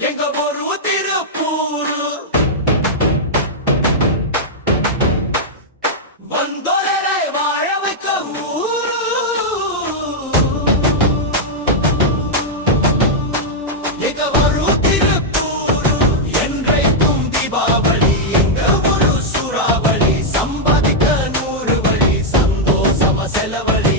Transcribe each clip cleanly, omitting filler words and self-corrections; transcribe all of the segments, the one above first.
எங்க ஒரு திருப்பூரு வந்தோரை வாழ வைக்க ஊரு எங்க ஒரு திருப்பூரு என்றைக்கும் தீபாவளி எங்க ஒரு சூறாவளி சம்பாதிக்க 100 வழி சந்தோஷமா செலவழி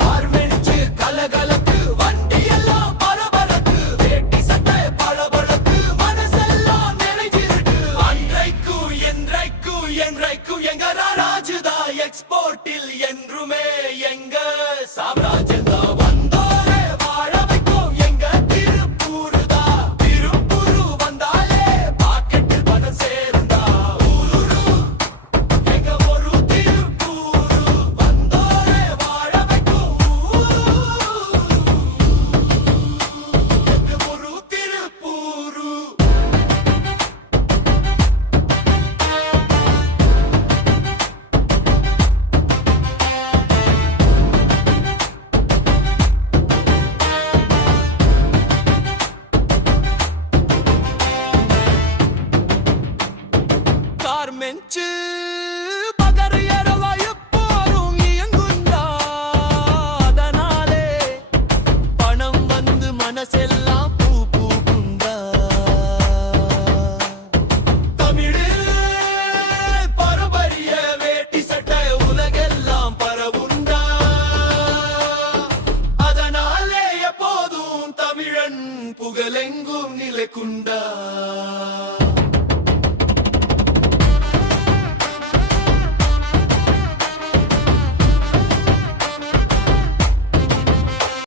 கார்மென்ட் கலகலக்கு வண்டி எல்லாம் பரபரக்கு வேட்டி சட்டை பளபளக்கு மனசெல்லாம் நிறைஞ்சிருக்கு அன்றைக்கும் என்றைக்கும் எங்க ராஜுதா எக்ஸ்போர்ட்டில் என்றுமே எங்க சாம்ராஜ்யம் தான் வந்தோரே வாழ வைக்கும் எங்க திருப்பூருதா திருப்பூரு வந்தாலே பாக்கெட்டில் பணம் சேருந்தா ஊரு எங்க ஒரு திருப்பூரு வந்தோரே வாழ வைக்கும் ஊரு எங்க ஒரு திருப்பூரு கார்மென்ட் பகர் எறவா எப்போதும் இயங்குண்டா அதனாலே பணம் வந்து மனசெல்லாம் பூ பூக்குண்டா தமிழில் பரம்பரிய வேட்டி சட்டை உலகெல்லாம் பரவுண்டா அதனாலே எப்போதும் தமிழன் புகழெங்கும் நிலைக்குண்டா